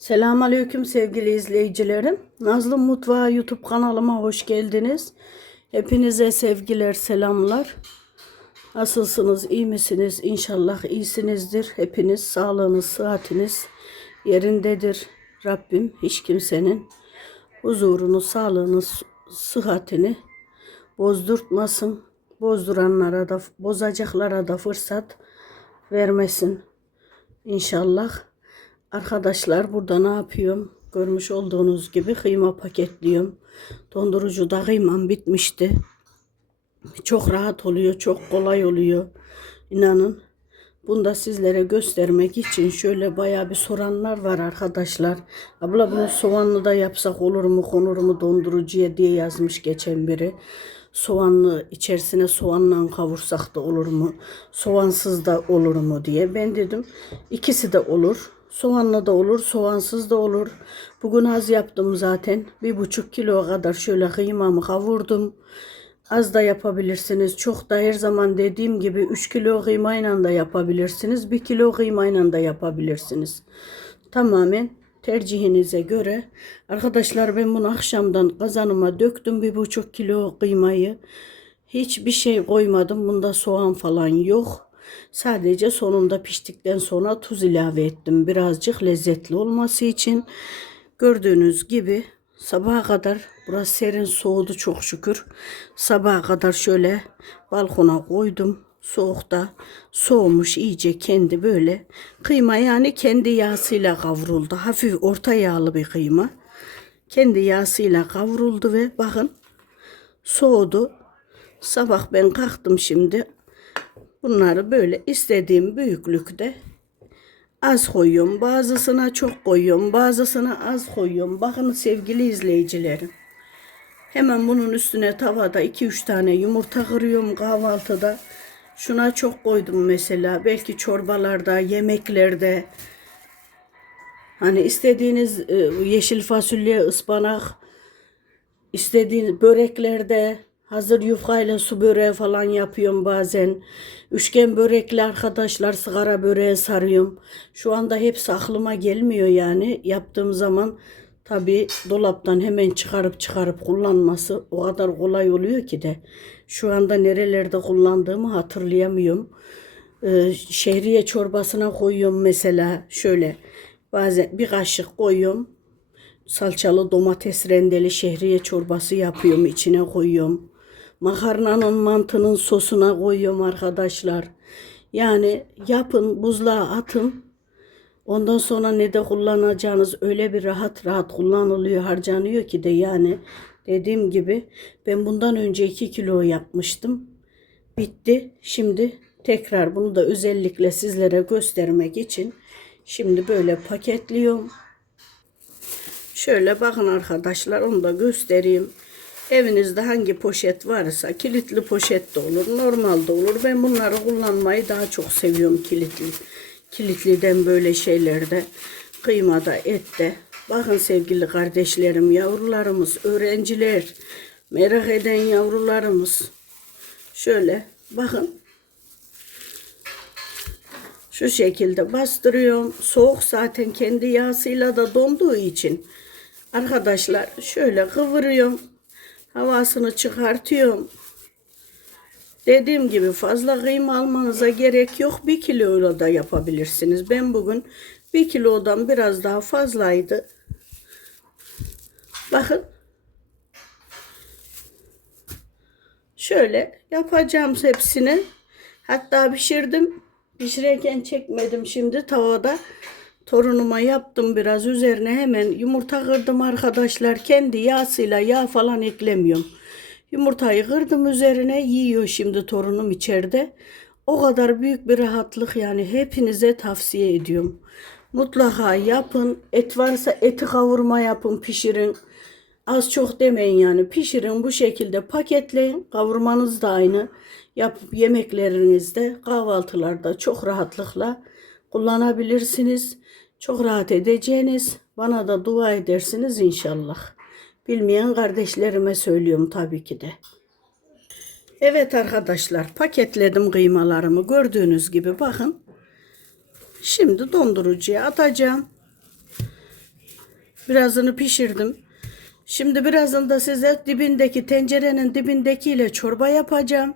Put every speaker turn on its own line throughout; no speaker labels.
Selamünaleyküm sevgili izleyicilerim. Nazlı Mutfağı YouTube kanalıma hoş geldiniz. Hepinize sevgiler, selamlar. Nasılsınız, iyi misiniz? İnşallah iyisinizdir. Hepiniz sağlığınız, sıhhatiniz yerindedir. Rabbim hiç kimsenin huzurunu, sağlığını, sıhhatini bozdurtmasın. Bozduranlara da, bozacaklara da fırsat vermesin. İnşallah. Arkadaşlar burada ne yapıyorum? Görmüş olduğunuz gibi kıyma paketliyorum. Dondurucuda kıymam bitmişti. Çok rahat oluyor, çok kolay oluyor. İnanın. Bunu da sizlere göstermek için şöyle bayağı bir soranlar var arkadaşlar. Abla bunu soğanlı da yapsak olur mu, konur mu dondurucuya diye yazmış geçen biri. Soğanlı içerisine soğanla kavursak da olur mu? Soğansız da olur mu diye. Ben dedim ikisi de olur. Soğanlı da olur, soğansız da olur. Bugün az yaptım zaten. Bir buçuk kilo kadar şöyle kıymamı kavurdum. Az da yapabilirsiniz. Çok da her zaman dediğim gibi 3 kilo kıymayla da yapabilirsiniz. 1 kilo kıymayla da yapabilirsiniz. Tamamen tercihinize göre. Arkadaşlar ben bunu akşamdan kazanıma döktüm. Bir buçuk kilo kıymayı. Hiçbir şey koymadım. Bunda soğan falan yok. Sadece sonunda piştikten sonra tuz ilave ettim. Birazcık lezzetli olması için. Gördüğünüz gibi sabaha kadar burası serin soğudu çok şükür. Sabaha kadar şöyle balkona koydum. Soğukta soğumuş iyice kendi böyle. Kıyma yani kendi yağsıyla kavruldu. Hafif orta yağlı bir kıyma. Kendi yağsıyla kavruldu ve bakın soğudu. Sabah ben kalktım şimdi. Bunları böyle istediğim büyüklükte az koyuyorum. Bazısına çok koyuyorum. Bazısına az koyuyorum. Bakın sevgili izleyicilerim. Hemen bunun üstüne tavada 2-3 tane yumurta kırıyorum kahvaltıda. Şuna çok koydum mesela. Belki çorbalarda, yemeklerde. Hani istediğiniz e, yeşil fasulye, ıspanak, istediğiniz böreklerde hazır yufkayla su böreği falan yapıyorum bazen. Üçgen börekli arkadaşlar sigara böreği sarıyorum. Şu anda hepsi aklıma gelmiyor yani. Yaptığım zaman tabi dolaptan hemen çıkarıp çıkarıp kullanması o kadar kolay oluyor ki de. Şu anda nerelerde kullandığımı hatırlayamıyorum. Ee, şehriye çorbasına koyuyorum mesela şöyle. Bazen bir kaşık koyuyorum salçalı domates rendeli şehriye çorbası yapıyorum içine koyuyorum. Makarnanın mantının sosuna koyuyorum arkadaşlar. Yani yapın buzluğa atın. Ondan sonra ne de kullanacağınız öyle bir rahat rahat kullanılıyor harcanıyor ki de yani dediğim gibi ben bundan önce 2 kilo yapmıştım. Bitti. Şimdi tekrar bunu da özellikle sizlere göstermek için şimdi böyle paketliyorum. Şöyle bakın arkadaşlar onu da göstereyim. Evinizde hangi poşet varsa kilitli poşet de olur, normal de olur. Ben bunları kullanmayı daha çok seviyorum kilitli. Kilitliden böyle şeylerde, kıymada, ette. Bakın sevgili kardeşlerim, yavrularımız, öğrenciler, merak eden yavrularımız. Şöyle bakın. Şu şekilde bastırıyorum. Soğuk zaten kendi yağsıyla da donduğu için. Arkadaşlar şöyle kıvırıyorum. Havasını çıkartıyorum. Dediğim gibi fazla kıyma almanıza gerek yok. Bir kiloyla da yapabilirsiniz. Ben bugün bir kilodan biraz daha fazlaydı. Bakın. Şöyle yapacağım hepsini. Hatta pişirdim. Pişirirken çekmedim şimdi tavada. Torunuma yaptım biraz üzerine hemen yumurta kırdım arkadaşlar. Kendi yağsıyla yağ falan eklemiyorum. Yumurtayı kırdım üzerine yiyor şimdi torunum içeride. O kadar büyük bir rahatlık yani hepinize tavsiye ediyorum. Mutlaka yapın. Et varsa eti kavurma yapın, pişirin. Az çok demeyin yani pişirin bu şekilde paketleyin. Kavurmanız da aynı. Yapıp yemeklerinizde kahvaltılarda çok rahatlıkla kullanabilirsiniz. Çok rahat edeceğiniz. Bana da dua edersiniz inşallah. Bilmeyen kardeşlerime söylüyorum tabii ki de. Evet arkadaşlar paketledim kıymalarımı gördüğünüz gibi bakın. Şimdi dondurucuya atacağım. Birazını pişirdim. Şimdi birazını da size dibindeki tencerenin dibindekiyle çorba yapacağım.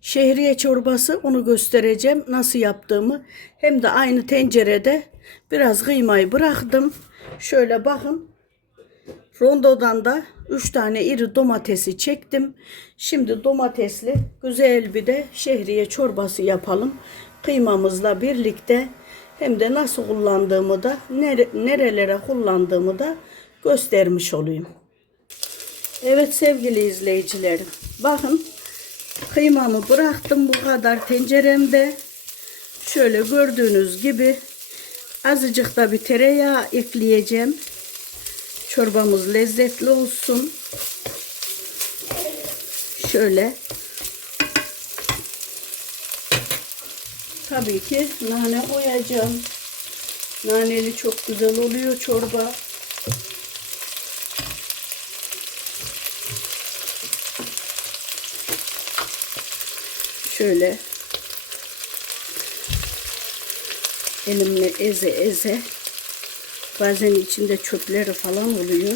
Şehriye çorbası onu göstereceğim nasıl yaptığımı. Hem de aynı tencerede biraz kıymayı bıraktım. Şöyle bakın. Rondodan da 3 tane iri domatesi çektim. Şimdi domatesli güzel bir de şehriye çorbası yapalım. Kıymamızla birlikte hem de nasıl kullandığımı da nere- nerelere kullandığımı da göstermiş olayım. Evet sevgili izleyicilerim. Bakın kıymamı bıraktım bu kadar tenceremde. Şöyle gördüğünüz gibi azıcık da bir tereyağı ekleyeceğim. Çorbamız lezzetli olsun. Şöyle. Tabii ki nane koyacağım. Naneli çok güzel oluyor çorba. Şöyle elimle eze eze bazen içinde çöpleri falan oluyor.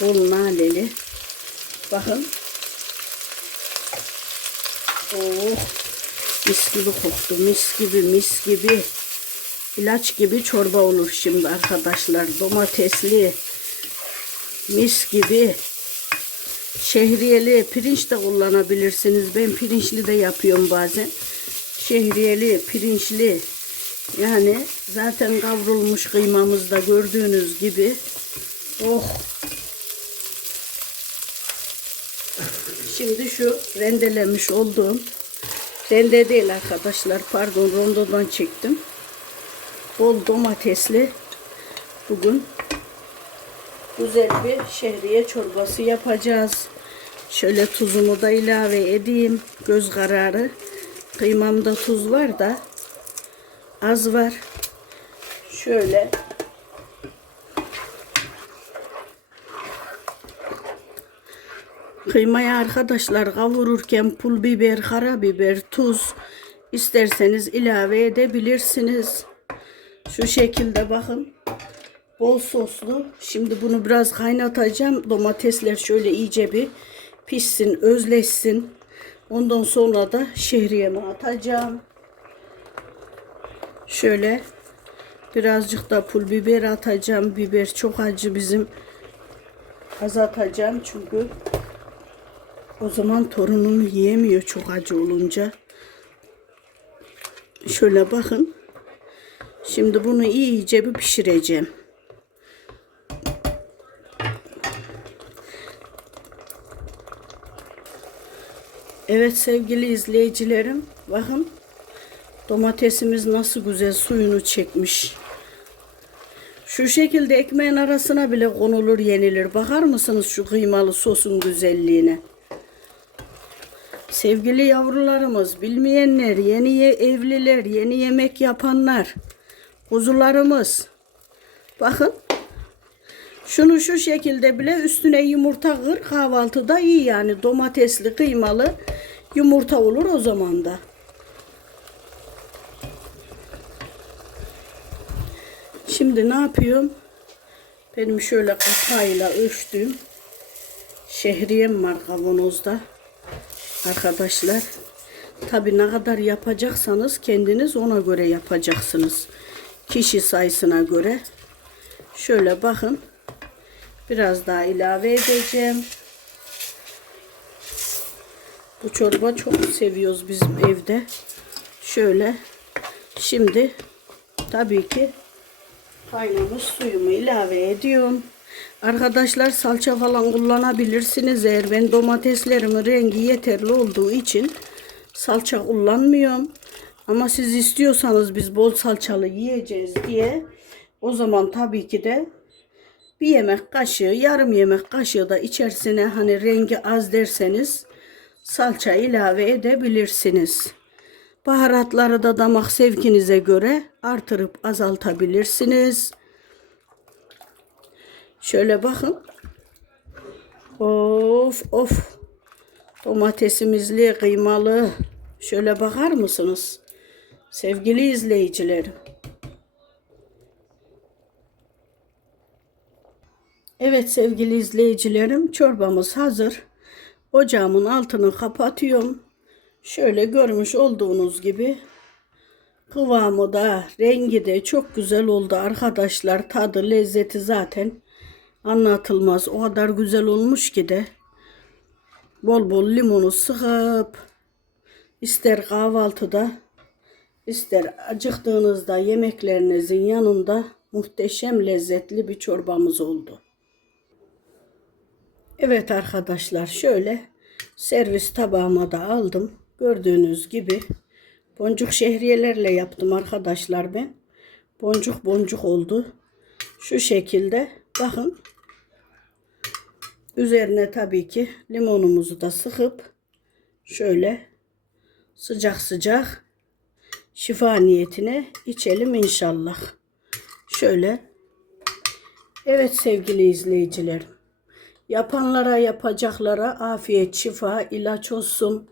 Bol naneli. Bakın. Oh, mis gibi koktu. Mis gibi, mis gibi. İlaç gibi çorba olur şimdi arkadaşlar. Domatesli. Mis gibi. Şehriyeli pirinç de kullanabilirsiniz. Ben pirinçli de yapıyorum bazen. Şehriyeli, pirinçli. Yani zaten kavrulmuş kıymamızda gördüğünüz gibi. Oh. Şimdi şu rendelemiş olduğum rende değil arkadaşlar pardon rondodan çektim. Bol domatesli bugün güzel bir şehriye çorbası yapacağız. Şöyle tuzumu da ilave edeyim. Göz kararı. Kıymamda tuz var da az var. Şöyle Kıymayı arkadaşlar kavururken pul biber, karabiber, tuz isterseniz ilave edebilirsiniz. Şu şekilde bakın. Bol soslu. Şimdi bunu biraz kaynatacağım. Domatesler şöyle iyice bir pişsin, özleşsin. Ondan sonra da şehriyemi atacağım. Şöyle birazcık da pul biber atacağım. Biber çok acı bizim. Az atacağım çünkü o zaman torunum yiyemiyor çok acı olunca. Şöyle bakın. Şimdi bunu iyice bir pişireceğim. Evet sevgili izleyicilerim. Bakın domatesimiz nasıl güzel suyunu çekmiş. Şu şekilde ekmeğin arasına bile konulur yenilir. Bakar mısınız şu kıymalı sosun güzelliğine? Sevgili yavrularımız, bilmeyenler, yeni ye- evliler, yeni yemek yapanlar, kuzularımız. Bakın. Şunu şu şekilde bile üstüne yumurta kır kahvaltıda iyi yani domatesli kıymalı yumurta olur o zaman da. Şimdi ne yapıyorum? Benim şöyle kapağıyla ölçtüğüm şehriyem var kavanozda. Arkadaşlar tabi ne kadar yapacaksanız kendiniz ona göre yapacaksınız. Kişi sayısına göre. Şöyle bakın. Biraz daha ilave edeceğim. Bu çorba çok seviyoruz bizim evde. Şöyle. Şimdi tabii ki kaynamış suyumu ilave ediyorum. Arkadaşlar salça falan kullanabilirsiniz eğer ben domateslerimin rengi yeterli olduğu için salça kullanmıyorum. Ama siz istiyorsanız biz bol salçalı yiyeceğiz diye o zaman tabii ki de bir yemek kaşığı, yarım yemek kaşığı da içerisine hani rengi az derseniz salça ilave edebilirsiniz. Baharatları da damak zevkinize göre artırıp azaltabilirsiniz. Şöyle bakın. Of of. Domatesimizli, kıymalı. Şöyle bakar mısınız? Sevgili izleyicilerim. Evet sevgili izleyicilerim çorbamız hazır. Ocağımın altını kapatıyorum. Şöyle görmüş olduğunuz gibi kıvamı da rengi de çok güzel oldu arkadaşlar. Tadı lezzeti zaten anlatılmaz. O kadar güzel olmuş ki de bol bol limonu sıkıp ister kahvaltıda ister acıktığınızda yemeklerinizin yanında muhteşem lezzetli bir çorbamız oldu. Evet arkadaşlar şöyle servis tabağıma da aldım. Gördüğünüz gibi boncuk şehriyelerle yaptım arkadaşlar ben. Boncuk boncuk oldu. Şu şekilde bakın. Üzerine tabii ki limonumuzu da sıkıp şöyle sıcak sıcak şifa niyetine içelim inşallah. Şöyle. Evet sevgili izleyicilerim. Yapanlara yapacaklara afiyet şifa ilaç olsun.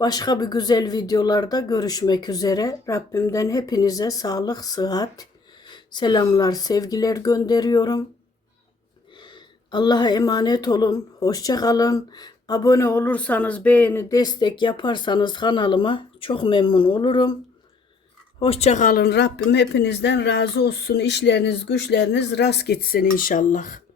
Başka bir güzel videolarda görüşmek üzere. Rabbimden hepinize sağlık, sıhhat, selamlar, sevgiler gönderiyorum. Allah'a emanet olun. Hoşça kalın. Abone olursanız, beğeni, destek yaparsanız kanalıma çok memnun olurum. Hoşça kalın. Rabbim hepinizden razı olsun. İşleriniz, güçleriniz rast gitsin inşallah.